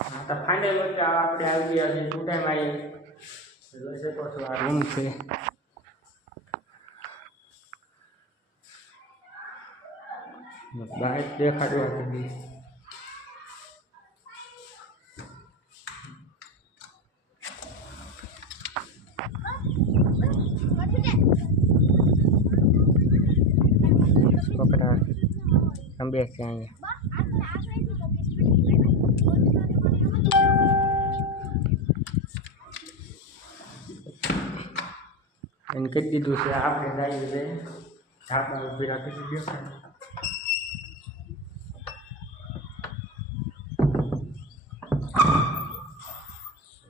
તો ફાઇનલ વચ્ચે આપણે આવી ગયા છીએ ચૂંટાઈમાં આવી જોઈ શકો છો આ. રૂમ છે. બહાર છે અહીંયા. એને કહી દીધું છે આપણે જઈએ છે ઢાબા ઊભી રાખી દીધું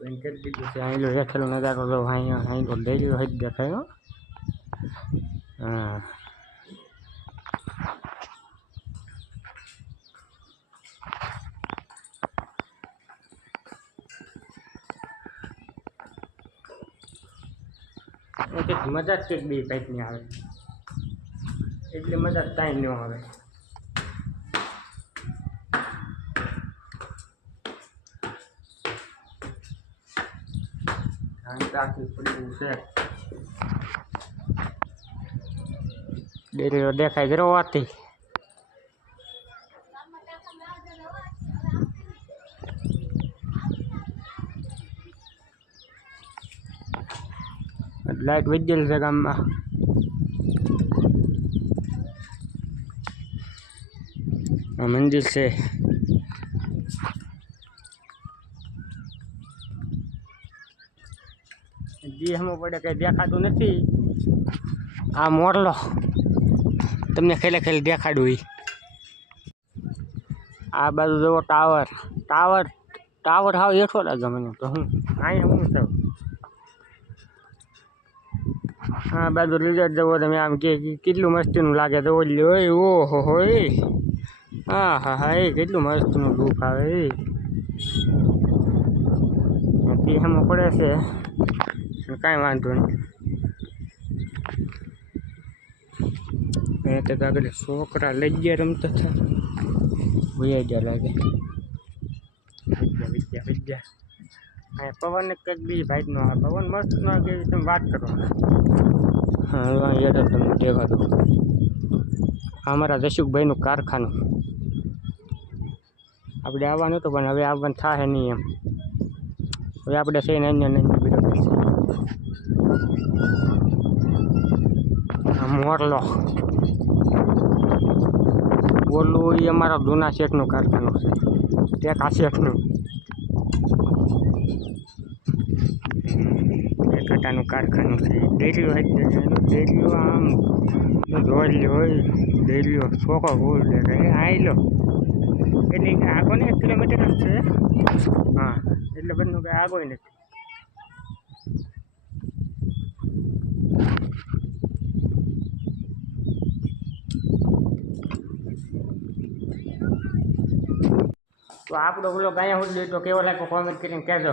એને કહી દીધું છે અહીં લો હેઠળનો નજારો જો અહીંયા અહીં તો ડેરી હોય જ દેખાય હો કંઈક મજા જ કંઈક બે ટાઈપની આવે. એટલે મજા ટાઈમ ન આવે. પડ્યું છે. ડેરીઓ દેખાય જરો વાતી લાઈટ વજેલ છે ગામમાં. આ મંદિર છે. જી હમ પડે કઈ દેખાતું નથી. આ મોરલો તમને ખેલે ખેલે દેખાડું ઈ. આ બાજુ જુઓ ટાવર. ટાવર ટાવર હાવ એઠો લાગે મને. તો હું, અહીંયા હું છું? હા, બાજુ રિઝલ્ટ જવો તમે આમ કે કેટલું મસ્તીનું લાગે તો ઓલી હોય ઓહો હોય હા હા હા, એ કેટલું મસ્તનું દુઃખ આવે એ. પીએમમાં પડે છે. કાંઈ વાંધો નહીં. એ તો આગળ છોકરા લઈ ગયા રમતા હતા. ભૂયા ગયા લાગે. વિદ્યા વિદ્યા વિદ્યા હા પવન કંઈક બીજી ભાઈ નો આવે. પવન મસ્ત ન આવે એવી તમે વાત કરો. હા યાર તો તમને દેખાડું આ અમારા જશુકભાઈનું કારખાનું. આપણે આવવાનું હતું, પણ હવે આવવાનું થાય નહીં એમ. હવે આપણે છે ને અન્ય અન્ય બીજો આ મોરલો. ઓલું એ અમારા જૂના શેઠનું કારખાનું છે. ટેકા શેઠનું. કાંટાનું કારખાનું છે. ડેરીઓ હોય એનું ડેરીઓ આમ જોઈ હોય, ડેરીઓ છોકરો ભૂલ છે એ આઈ લો. એટલે કે આગો ને એક કિલોમીટર જ છે. હા, એટલે બધું કંઈ આગો નથી. તો આપણો બ્લોગ અહીંયા સુધી તો કેવો લાગ્યો કોમેન્ટ કરીને કહેજો.